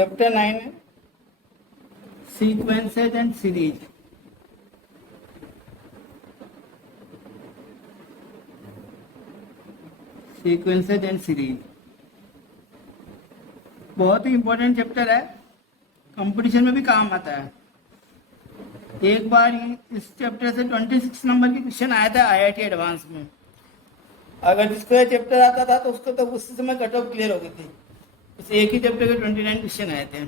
Chapter 9 है sequences and series. Sequences and series बहुत ही important chapter है, कंपटीशन में भी काम आता है। एक बार इस चैप्टर से 26 नंबर की क्वेश्चन आया था आईआईटी एडवांस में। अगर जिसको ये चैप्टर आता था तो उसको तो उस समय कट ऑफ क्लियर हो गई थी। इस एक ही चैप्टर के 29 क्वेश्चन आए थे।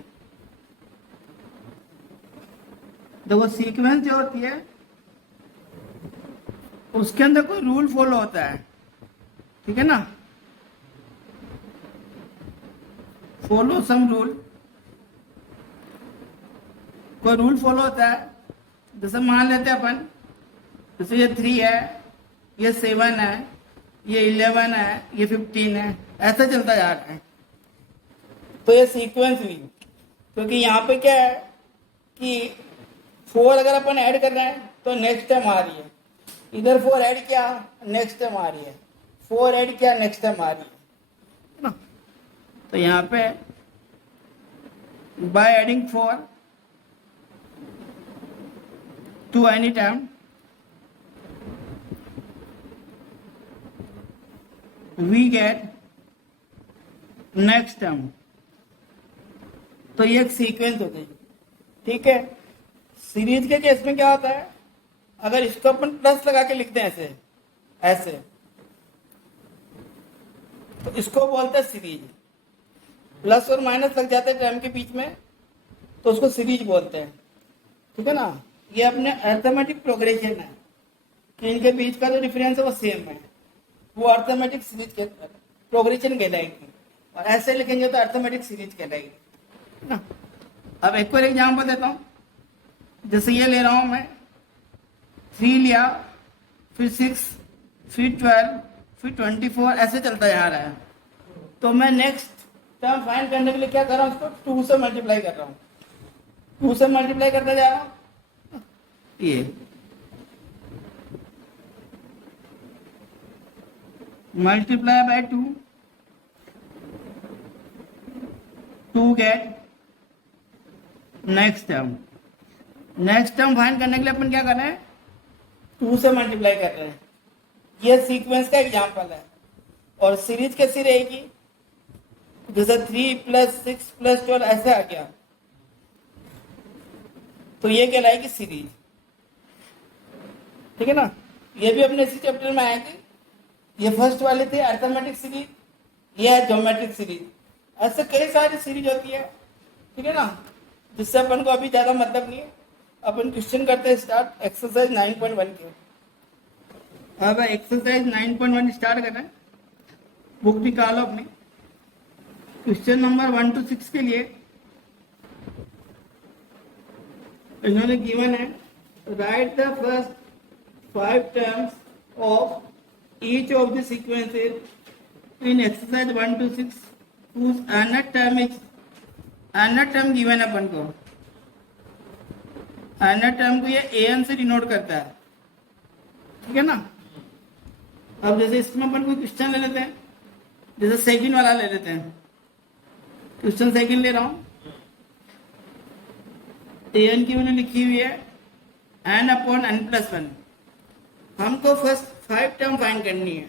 देखो सीक्वेंस जो होती है उसके अंदर कोई रूल फॉलो होता है, ठीक है ना। फॉलो सम रूल, कोई रूल फॉलो होता है। जैसे मान लेते हैं अपन, जैसे ये 3 है, ये 7 है, ये 11 है, ये 15 है, ऐसा चलता जा रहा है। तो ये सीक्वेंस भी, क्योंकि यहाँ पे क्या है कि 4 अगर अपन ऐड कर रहे हैं तो नेक्स्ट टाइम आ रही है, इधर 4 ऐड किया नेक्स्ट टाइम आ रही है, 4 ऐड किया नेक्स्ट टाइम आ रही है ना। तो यहाँ पे by adding 4 to any time we get next term. तो ये एक सीक्वेंस होती है, ठीक है। सीरीज के केस में क्या होता है, अगर इसको अपन प्लस लगा के लिखते हैं ऐसे ऐसे, तो इसको बोलते हैं सीरीज। प्लस और माइनस लग जाते हैं टर्म के बीच में तो उसको सीरीज बोलते हैं, ठीक है ना। ये अपने अर्थमेटिक प्रोग्रेशन है कि इनके बीच का जो डिफरेंस है वो सेम है, वो अर्थमेटिक सीरीज के प्रोग्रेशन कहलाएगी। और ऐसे लिखेंगे तो अर्थमेटिक सीरीज कहलाएगी ना। अब एक और एग्जाम्पल देता हूँ। जैसे ये ले रहा हूँ मैं, 3 लिया, फिर 6, फिर 12, फिर 24, ऐसे चलता जा रहा है। तो मैं नेक्स्ट टर्म फाइंड करने के लिए क्या कर रहा हूँ, उसको 2 से मल्टीप्लाई कर रहा हूँ, 2 से मल्टीप्लाई करता जा रहा हूँ। ये multiply by 2 to get next term. Next term find करने के लिए अपन क्या कर रहे हैं, 2 से मल्टीप्लाई कर रहे हैं। ये सीक्वेंस का एग्जांपल है। और सीरीज कैसी रहेगी, जैसे 3 + 6 + 12 ऐसे आ गया, तो ये कहलाएगी सीरीज, ठीक है ना। ये भी अपने इसी चैप्टर में आएगी। ये फर्स्ट वाले थे अर्थमेटिक सीरीज, ये है ज्योमेट्रिक सीरीज। ऐसे कई सारी सीरीज होती है, ठीक है ना, जिससे अपन को अभी ज्यादा मतलब नहीं है। अपन क्वेश्चन करते हैं स्टार्ट एक्सरसाइज 9.1 के। अब एक्सरसाइज 9.1 स्टार्ट कर रहे हैं। बुक निकालो अपनी। क्वेश्चन नंबर 1 to 6 के लिए इन्होंने गिवन है, right the first 5 terms of each of the sequences in exercise 1 to 6 whose nth term is, nth term given है अपन को। nth term को ये an से डिनोट करता है, ठीक है ना। अब जैसे इसमें अपन कोई क्वेश्चन ले लेते हैं, जैसे सेकंड वाला ले लेते हैं। क्वेश्चन सेकंड ले रहा हूं, an की मैंने लिखी हुई है n/n+1। हमको फर्स्ट 5 टर्म फाइंड करनी है,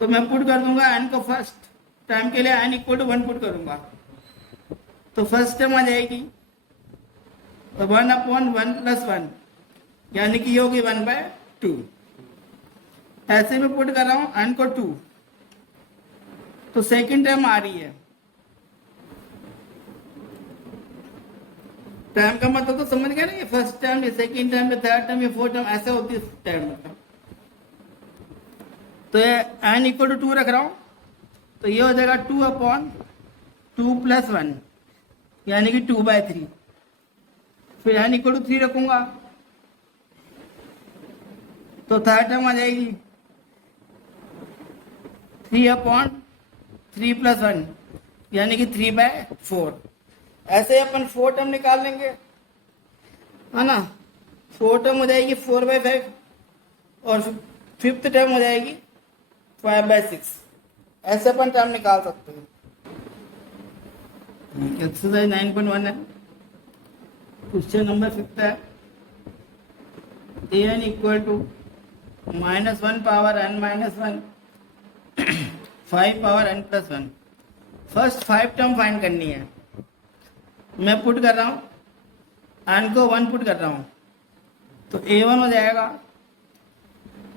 तो मैं पुट कर दूंगा n को फर्स्ट टर्म के लिए n = 1 पुट करूंगा, तो फर्स्ट टर्म आ जाएगी 1/1+1, यानी कि ये होगी 1/2। ऐसे में पुट कर रहा हूं n को 2, तो सेकंड टर्म आ रही है। टर्म का मतलब तो समझ गया ना, ये फर्स्ट टर्म, ये सेकंड टर्म, ये थर्ड टर्म, ये फोर्थ टर्म, ऐसे होती है टर्म मतलब। तो ये n = 2 रख रहा हूं, तो ये हो जाएगा 2/2 + 1, यानी कि 2/3। फिर n = 3 रखूंगा, तो थर्ड टर्म आ जाएगी 3/3 + 1, यानी कि 3/4। ऐसे अपन 4 टर्म निकाल लेंगे, है ना। 4 टर्म हो जाएगी 4/5, और फिफ्थ टर्म हो जाएगी 5/6। ऐसे अपन टर्म निकाल सकते हैं। एक्सरसाइज 9.1 है, क्वेश्चन नंबर 5 है। A n equal to -1 power n minus 1 5 power n plus 1। First 5 term find करनी है। मैं पुट कर रहा हूँ, n को 1 पुट कर रहा हूँ, तो a1 हो जाएगा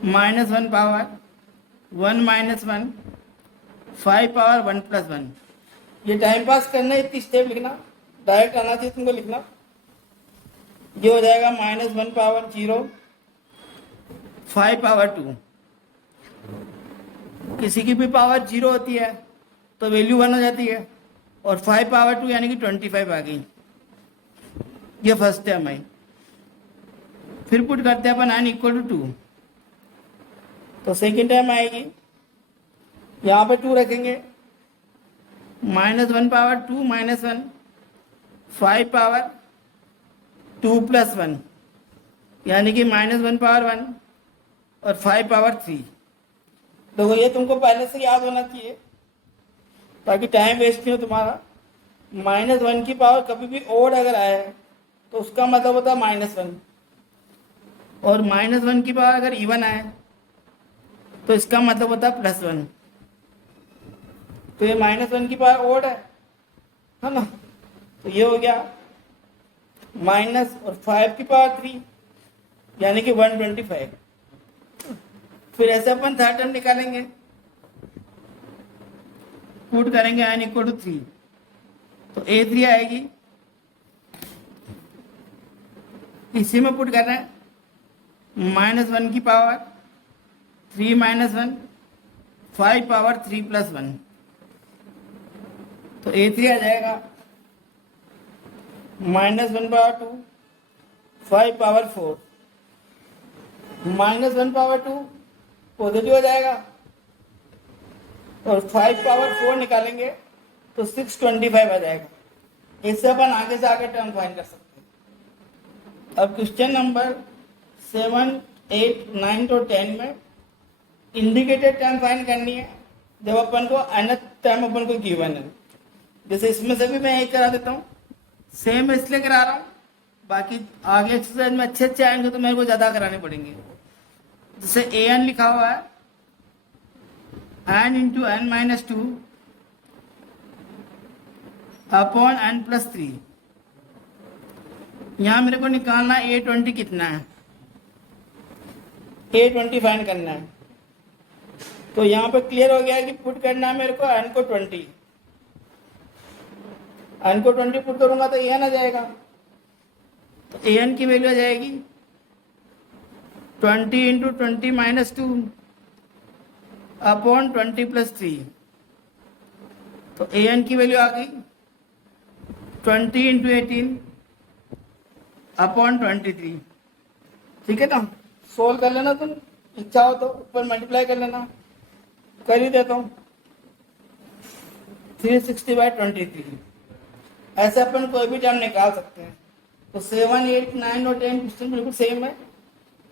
-1 पावर 1 माइनस 1 5 पावर 1 प्लस 1। ये टाइम पास करना है, इतनी स्टेप लिखना, डायरेक्ट आना चाहिए तुमको लिखना। ये हो जाएगा -1 पावर 0 5 पावर 2। किसी की भी पावर 0 होती है तो वैल्यू 1 हो जाती है, और 5 पावर 2 यानी कि 25 आ गई। ये फर्स्ट टर्म है। फिर पुट करते हैं अपन n इक्वल टू 2, तो सेकेंड टर्म आएगी, यहाँ पे 2 रखेंगे, -1 पावर 2 माइनस 1 5 पावर 2 प्लस 1 यानी कि -1 पावर 1 और 5 पावर 3। देखो ये तुमको पहले से याद होना चाहिए ताकि टाइम वेस्ट नहीं हो तुम्हारा। -1 की पावर कभी भी ओड अगर आए तो उसका मतलब होता है -1, और -1 की पावर अगर इवन आए तो इसका मतलब होता है +1। तो ये -1 की पावर ओड है ना, तो ये हो गया माइनस और 5 की पावर 3 यानी कि 125। फिर ऐसे अपन थर्ड टर्म निकालेंगे, पुट करेंगे n इक्वल टू 3, तो a3 आएगी। इसी में पुट कर रहे हैं -1 की पावर 3 माइनस 1 5 पावर 3 प्लस 1, तो a3 आ जाएगा -1 पावर 2 5 पावर 4। -1 पावर 2 पॉजिटिव हो जाएगा, और 5 पावर 4 निकालेंगे तो 625 आ जाएगा। इससे अपन आगे से आगे टर्म फाइंड कर सकते हैं। अब क्वेश्चन नंबर 7, 8, 9 और 10 में इंडिकेटेड टर्म फाइंड करनी है जब अपन को nth टर्म अपन को गिवन है। जैसे इसमें से भी मैं एक करा देता हूँ, सेम इसलिए करा रहा हूँ, बाकी आगे एक्सरसाइज में अच्छे अच्छे आएंगे तो मेरे को ज़्यादा कराने पड़ेंगे। जैसे an लिखा हुआ है n into n minus 2 upon n plus 3। यहाँ मेरे को निकालना a20 कितना है, a20 फाइंड करना है। तो यहाँ पे क्लियर हो गया कि पुट करना है मेरे को n को 20, n को 20 पुट करूंगा तो an आ जाएगा। तो an की वैल्यू आ जाएगी 20 इंटू 20 माइनस 2 अपॉन 20 प्लस 3। तो an की वैल्यू आ गई 20 इंटू 18 अपॉन 23। ठीक है ना, सोल्व कर लेना तुम, इच्छा हो तो ऊपर मल्टीप्लाई कर लेना, कर ही देता हूँ। 360/23। ऐसे अपन कोई भी टर्म निकाल सकते हैं। तो 7, 8, 9 और 10 क्वेश्चन बिल्कुल सेम है,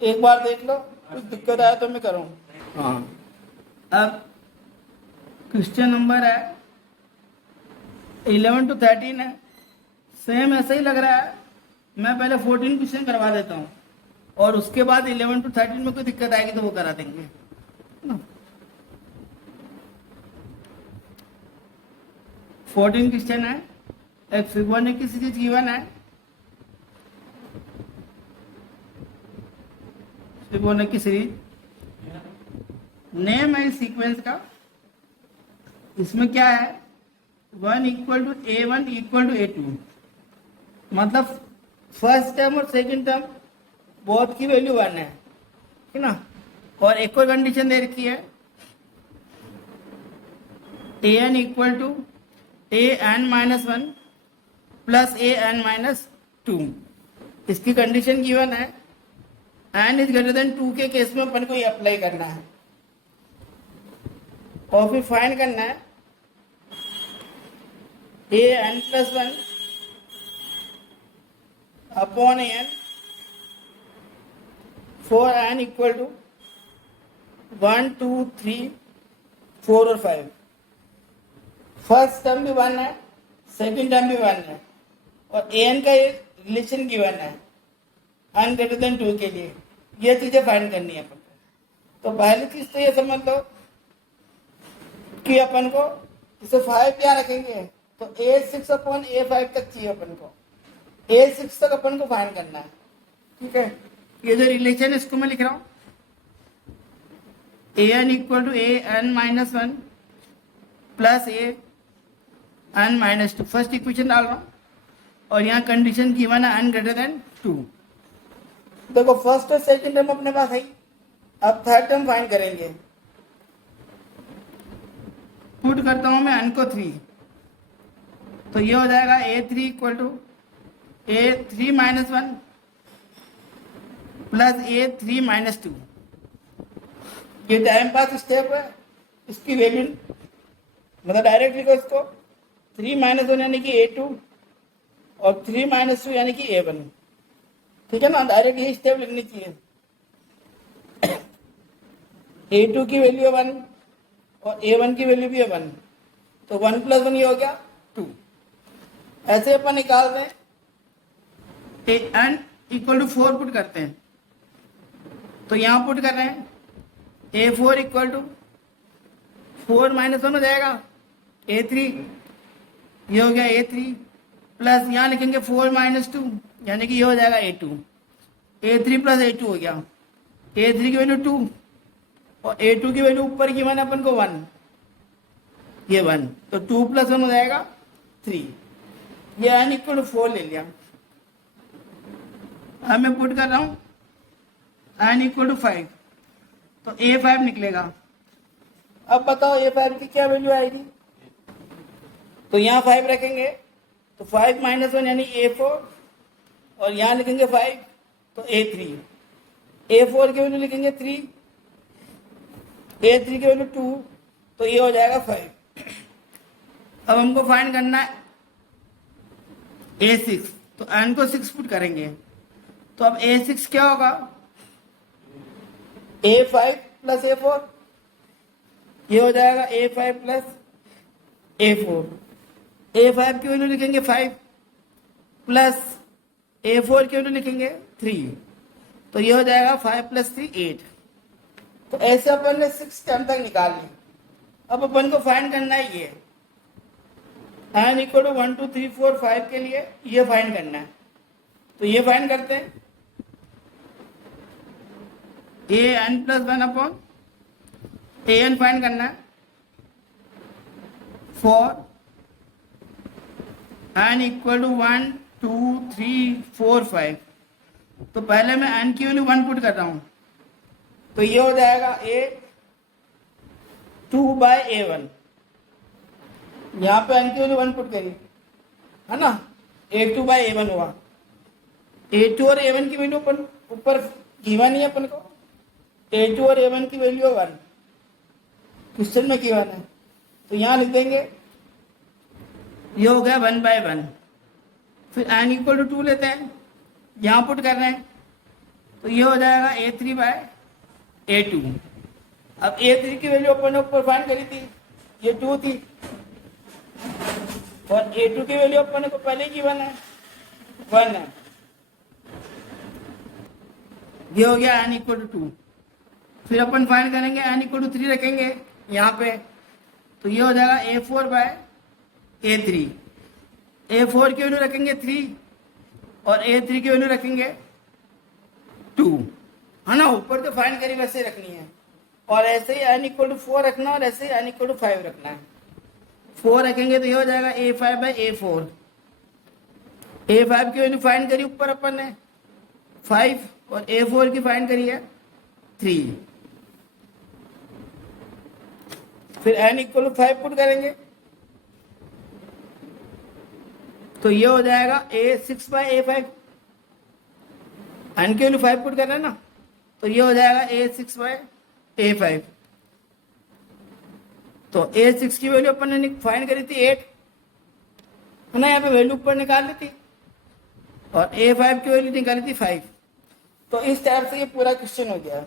एक बार देख लो, कुछ दिक्कत आया तो मैं करूँ। हाँ, अब क्वेश्चन नंबर है 11 to 13 है, सेम ऐसा ही लग रहा है। मैं पहले 14 क्वेश्चन करवा देता हूँ और उसके बाद 11 to 13 में कोई दिक्कत आएगी तो वो करा देंगे ना। 14 क्वेश्चन है, एक फिबोनाची सीरीज गिवन है। फिबोनाची सीरीज नेम है इस सीक्वेंस का। इसमें क्या है, 1 equal to a1 equal to a2, मतलब फर्स्ट टर्म और सेकंड टर्म बोथ की वैल्यू 1 है, ठीक ना। और एक और कंडीशन दे रखी है, an equal to an minus 1 plus an minus 2। इसकी कंडीशन गिवन है, n इज ग्रेटर देन 2 के केस में अपन को ये अप्लाई करना है। और फिर फाइंड करना है an plus 1 upon an for n equal to 1, 2, 3, 4 और 5। फर्स्ट टर्म भी 1 है, सेकेंड टर्म भी 1 है और an का एक रिलेशन गिवन है n ग्रेटर देन 2 के लिए, ये चीजें फाइंड करनी है अपन को। तो पहली चीज तो ये समझ लो कि अपन को इसे 5 क्या रखेंगे, तो a6 अपॉन a5 तक चाहिए अपन को, a6 तक अपन को फाइंड करना है। ठीक है, ये जो रिलेशन है इसको मैं लिख रहा हूं, an equal to an-1 plus an-2, first equation डाल रहा हूं और यहाँ कंडीशन गिवन है n ग्रेटर देन 2। देखो फर्स्ट और सेकंड टर्म अपने पास है, अब थर्ड टर्म फाइंड करेंगे। पुट करता हूं मैं n को 3, तो ये हो जाएगा a3 equal to a3-1 plus a3-2। ये टाइम पास स्टेप है, इसकी वैल्यू मतलब डायरेक्ट लिखो इसको, 3-1 यानी कि a2 और 3-2 यानी कि a1। ठीक है ना, डायरेक्ट यही स्टेप लिखनी चाहिए। a2 की वैल्यू 1 और a1 की वैल्यू भी है 1, तो 1 + 1 ये हो गया 2। ऐसे अपन निकाल दें, n इक्वल टू 4 पुट करते हैं, तो यहां पुट कर रहे हैं a4 इक्वल टू 4-1 हो जाएगा a3, ये हो गया a3 प्लस यहाँ लिखेंगे 4-2 यानी कि ये हो जाएगा a2, a3 प्लस a2 हो गया, a3 की वैल्यू 2 और a2 की वैल्यू ऊपर की मैंने अपन को 1, ये 1, तो 2 + 1 हो जाएगा 3। ये n इक्वल टू 4 ले लिया। अब मैं पुट कर रहा हूं n इक्वल टू 5, तो a5 निकलेगा। अब बताओ a5 की क्या वैल्यू आएगी, तो यहाँ 5 रखेंगे तो 5-1 यानी a4 और यहाँ लिखेंगे 5 तो a3, a4 की वैल्यू लिखेंगे 3, a3 की वैल्यू 2, तो ये हो जाएगा 5। अब हमको फाइंड करना है a6, तो n को 6 पुट करेंगे, तो अब a6 क्या होगा, a5 प्लस a4, ये हो जाएगा a5 प्लस a4। a5 की वैल्यू लिखेंगे 5 प्लस a4 की वैल्यू लिखेंगे 3, तो ये हो जाएगा 5 + 3 8। तो ऐसे अपन ने 6 टर्म तक निकाल ली। अब अपन को फाइंड करना है ये n इक्वल टू 1 2 3 4 5 के लिए ये फाइंड करना है, तो ये फाइंड करते हैं an + 1 अपॉन an फाइंड करना है फॉर n इक्वल टू 1 2 3 4 5। तो पहले मैं n की वैल्यू 1 पुट कर रहा हूं, तो ये हो जाएगा a2/a1, यहाँ पे n की वैल्यू 1 पुट करी है ना, a2/a1 हुआ। a2 और a1 की वैल्यू अपन ऊपर गिवन ही है अपन को, a2 और a1 की वैल्यू 1 क्वेश्चन में गिवन है, तो यहाँ लिख देंगे ये हो गया 1/1। फिर n इक्वल टू 2 लेते हैं, यहाँ पुट कर रहे हैं, तो ये हो जाएगा a3/a2। अब a3 की वैल्यू अपन ने ऊपर फाइंड करी थी, ये 2 थी, और a2 की वैल्यू अपन को पहले की 1 है, 1 है, ये हो गया n इक्वल टू 2। फिर अपन फाइंड करेंगे n इक्वल टू 3 रखेंगे यहाँ पे, तो ये हो जाएगा a4/a3। a4 की वैल्यू रखेंगे 3 और a3 की वैल्यू रखेंगे 2, है ना, ऊपर तो फाइंड करी वैसे रखनी है, और ऐसे ही n इक्वल टू 4 रखना और ऐसे ही n इक्वल टू 5 रखना है। 4 रखेंगे तो ये हो जाएगा a5/a4। a5 की वैल्यू फाइंड करी ऊपर अपन ने 5 और a4 की फाइंड करी है 3। फिर n इक्वल टू 5 पुट करेंगे, तो ये हो जाएगा a6/a5। n की वैल्यू 5 पुट करना है ना, तो ये हो जाएगा a6/a5। तो a6 की वैल्यू अपन ने फाइंड करी थी 8, है ना, यहाँ पे वैल्यू ऊपर निकाल ली थी, और a5 की वैल्यू निकाली थी 5। तो इस टाइप से ये पूरा क्वेश्चन हो गया।